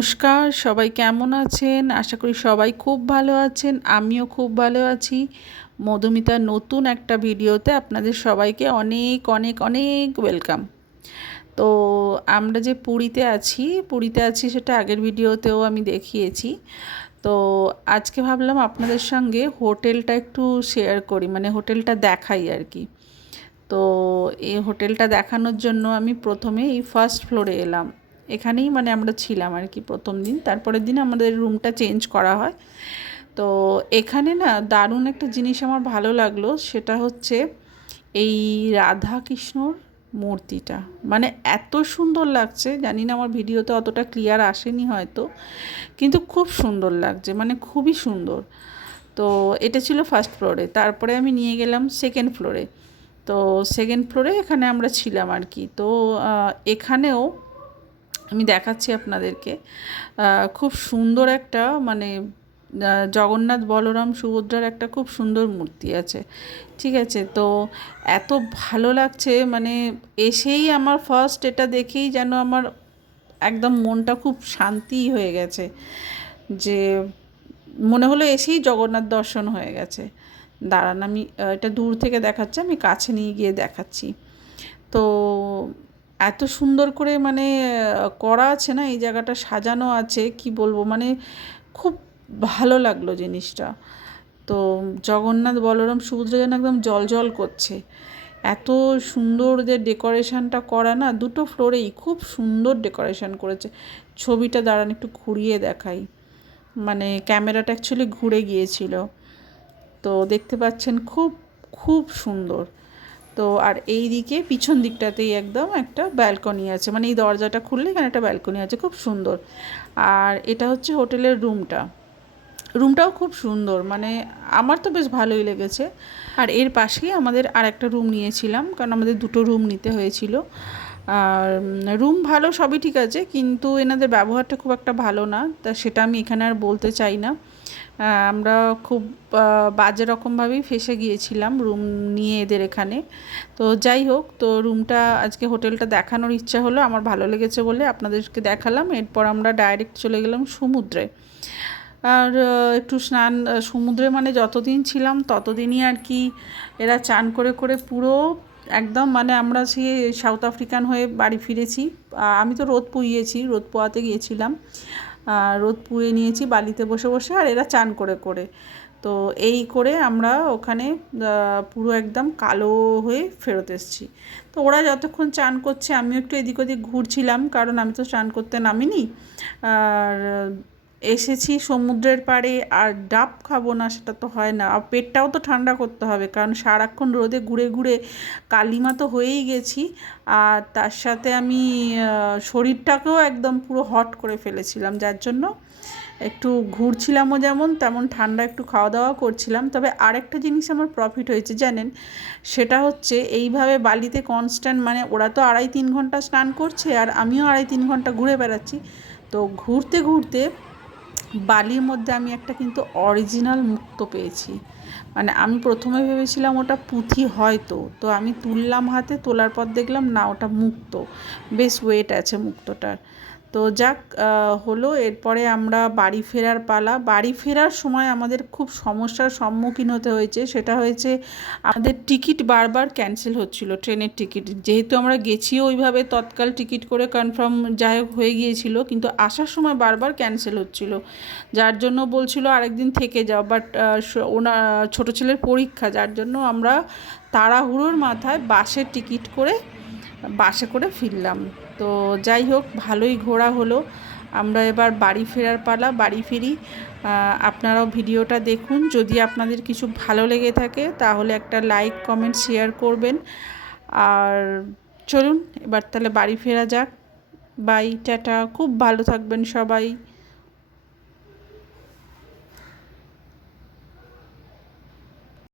নমস্কার, সবাই কেমন আছেন? আশা করি সবাই খুব ভালো আছেন। আমিও খুব ভালো আছি। মধুমিতার নতুন একটা ভিডিওতে আপনাদের সবাইকে অনেক অনেক অনেক ওয়েলকাম। তো আমরা যে পুরীতে আছি সেটা আগের ভিডিওতেও আমি দেখিয়েছি। তো আজকে ভাবলাম আপনাদের সঙ্গে হোটেলটা একটু শেয়ার করি, মানে হোটেলটা দেখাই আর কি। তো এই হোটেলটা দেখানোর জন্য আমি প্রথমে এই ফার্স্ট ফ্লোরে এলাম। এখানেই মানে আমরা ছিলাম আর কি প্রথম দিন। তারপরের দিন আমাদের রুমটা চেঞ্জ করা হয়। তো এখানে না দারুণ একটা জিনিস আমার ভালো লাগলো, সেটা হচ্ছে এই রাধা কৃষ্ণর মূর্তিটা। মানে এত সুন্দর লাগছে, জানি না আমার ভিডিওতে অতটা ক্লিয়ার আসেনি হয়তো, কিন্তু খুব সুন্দর লাগছে, মানে খুবই সুন্দর। তো এটা ছিল ফার্স্ট ফ্লোরে। তারপরে আমি নিয়ে গেলাম সেকেন্ড ফ্লোরে। তো সেকেন্ড ফ্লোরে এখানে আমরা ছিলাম আর কি। তো এখানেও আমি দেখাচ্ছি আপনাদেরকে খুব সুন্দর একটা মানে জগন্নাথ বলরাম সুভদ্রার একটা খুব সুন্দর মূর্তি আছে, ঠিক আছে। তো এত ভালো লাগছে, মানে এসেই আমার ফার্স্ট এটা দেখেই যেন আমার একদম মনটা খুব শান্তি হয়ে গেছে, যে মনে হলো এসেই জগন্নাথ দর্শন হয়ে গেছে। দাঁড়ান, আমি এটা দূর থেকে দেখাচ্ছি, আমি কাছে নিয়ে গিয়ে দেখাচ্ছি। তো এত সুন্দর করে মানে করা আছে না, এই জায়গাটা সাজানো আছে, কি বলবো, মানে খুব ভালো লাগলো জিনিসটা। তো জগন্নাথ বলরাম সুভদ্রা যেন একদম জল করছে, এত সুন্দর যে ডেকোরেশনটা করা না, দুটো ফ্লোরেই খুব সুন্দর ডেকোরেশন করেছে। ছবিটা দাঁড়ান একটু ঘুরিয়ে দেখাই, মানে ক্যামেরাটা অ্যাকচুয়ালি ঘুরে গিয়েছিল। তো দেখতে পাচ্ছেন খুব খুব সুন্দর। তো আর এই দিকে পিছন দিকটাতেই একদম একটা ব্যালকনি আছে, মানে এই দরজাটা খুললে এখানে একটা ব্যালকনি আছে, খুব সুন্দর। আর এটা হচ্ছে হোটেলের রুমটাও খুব সুন্দর, মানে আমার তো বেশ ভালোই লেগেছে। আর এর পাশেই আমাদের আর একটা রুম নিয়েছিলাম, কারণ আমাদের দুটো রুম নিতে হয়েছিল। আর রুম ভালো, সবই ঠিক আছে, কিন্তু এনাদের ব্যবহারটা খুব একটা ভালো না, তা সেটা আমি এখানে আর বলতে চাই না। আমরা খুব বাজে রকমভাবেই ফেঁসে গিয়েছিলাম রুম নিয়ে এদের এখানে। তো যাই হোক, তো রুমটা আজকে হোটেলটা দেখানোর ইচ্ছা হলো, আমার ভালো লেগেছে বলে আপনাদেরকে দেখালাম। এরপর আমরা ডাইরেক্ট চলে গেলাম সমুদ্রে। আর একটু স্নান সমুদ্রে, মানে যতদিন ছিলাম ততদিনই আর কি এরা চান করে করে পুরো একদম, মানে আমরা সে সাউথ আফ্রিকান হয়ে বাড়ি ফিরেছি। আমি তো রোদ পুইয়েছি, রোদ পোয়াতে গিয়েছিলাম, রোদ পুয়ে নিয়েছি বালিতে বসে বসে, আর এরা চান করে করে। তো এই করে আমরা ওখানে পুরো একদম কালো হয়ে ফেরত এসেছি। তো ওরা যতক্ষণ চান করছে আমিও একটু এদিক ওদিক ঘুরছিলাম, কারণ আমি তো চান করতে নামিনি। আর এসেছি সমুদ্রের পাড়ে, আর ডাব খাবো না সেটা তো হয় না, আর পেটটাও তো ঠান্ডা করতে হবে, কারণ সারাক্ষণ রোদে ঘুরে ঘুরে কালিমা তো হয়েই গেছি। আর তার সাথে আমি শরীরটাকেও একদম পুরো হট করে ফেলেছিলাম, যার জন্য একটু ঘুরছিলামও যেমন তেমন ঠান্ডা একটু খাওয়া দাওয়া করছিলাম। তবে আরেকটা জিনিস আমার প্রফিট হয়েছে জানেন, সেটা হচ্ছে এইভাবে বালিতে কনস্ট্যান্ট, মানে ওরা তো 2.5-3 ঘন্টা স্নান করছে, আর আমিও 2.5-3 ঘন্টা ঘুরে বেড়াচ্ছি। তো ঘুরতে ঘুরতে বালির মধ্যে আমি একটা কিন্তু অরিজিনাল মুক্তো পেয়েছি। মানে আমি প্রথমে ভেবেছিলাম ওটা পুঁথি হয়তো, তো আমি তুললাম হাতে, তোলার পর দেখলাম না, ওটা মুক্তো, বেশ ওয়েট আছে মুক্তোটার। তো যাক, হলো। এরপরে আমরা বাড়ি ফেরার পালা। বাড়ি ফেরার সময় আমাদের খুব সমস্যার সম্মুখীন হতে হয়েছে, সেটা হয়েছে আমাদের টিকিট বারবার ক্যান্সেল হচ্ছিল, ট্রেনের টিকিট, যেহেতু আমরা গেছিও ওইভাবে তৎকাল টিকিট করে কনফার্ম যাই হোক হয়ে গিয়েছিল, কিন্তু আসার সময় বারবার ক্যান্সেল হচ্ছিল, যার জন্য বলছিল আরেকদিন থেকে যাও, বাট ওনার ছোটো ছেলের পরীক্ষা, যার জন্য আমরা তাড়াহুড়োর মাথায় বাসে করে ফিরলাম। তো যাই হোক, ভালোই ঘোরা হলো। আমরা এবার বাড়ি ফেরার পালা, বাড়ি ফিরি। আপনারাও ভিডিওটা দেখুন, যদি আপনাদের কিছু ভালো লেগে থাকে তাহলে একটা লাইক কমেন্ট শেয়ার করবেন। আর চলুন এবার তাহলে বাড়ি ফেরা যাক। বাই, টাটা, খুব ভালো থাকবেন সবাই।